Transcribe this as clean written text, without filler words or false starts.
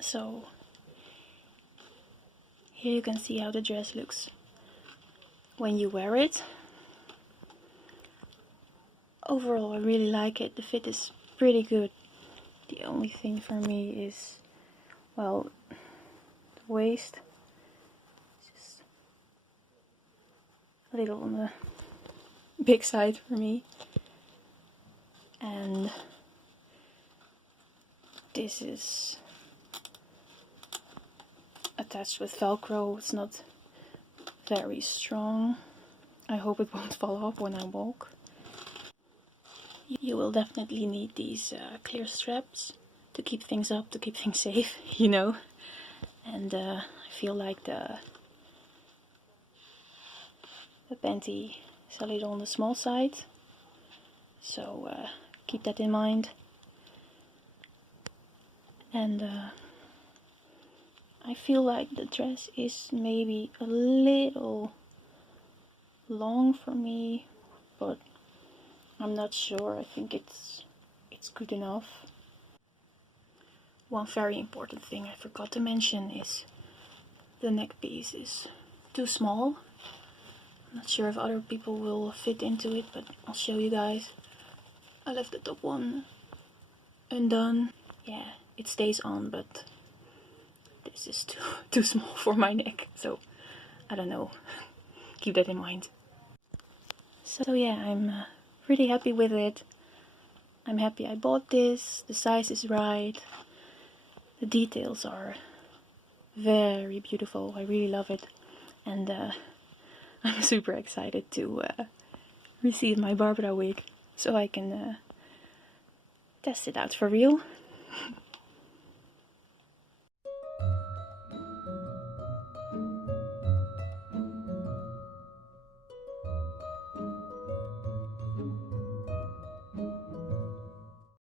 So here you can see how the dress looks when you wear it. Overall, I really like it. The fit is pretty good. The only thing for me is, well, the waist. Just a little on the big side for me. And this is attached with Velcro. It's not very strong. I hope it won't fall off when I walk. You will definitely need these clear straps to keep things up, to keep things safe, you know. And I feel like the panty is a little on the small side, so keep that in mind. And I feel like the dress is maybe a little long for me, but I'm not sure. I think it's good enough. One very important thing I forgot to mention is the neck piece is too small. I'm not sure if other people will fit into it, but I'll show you guys. I left the top one undone. Yeah, it stays on, but this is too small for my neck, so I don't know. Keep that in mind. So yeah, I'm pretty happy with it. I'm happy I bought this. The size is right. The details are very beautiful. I really love it. And I'm super excited to receive my Barbara wig so I can test it out for real.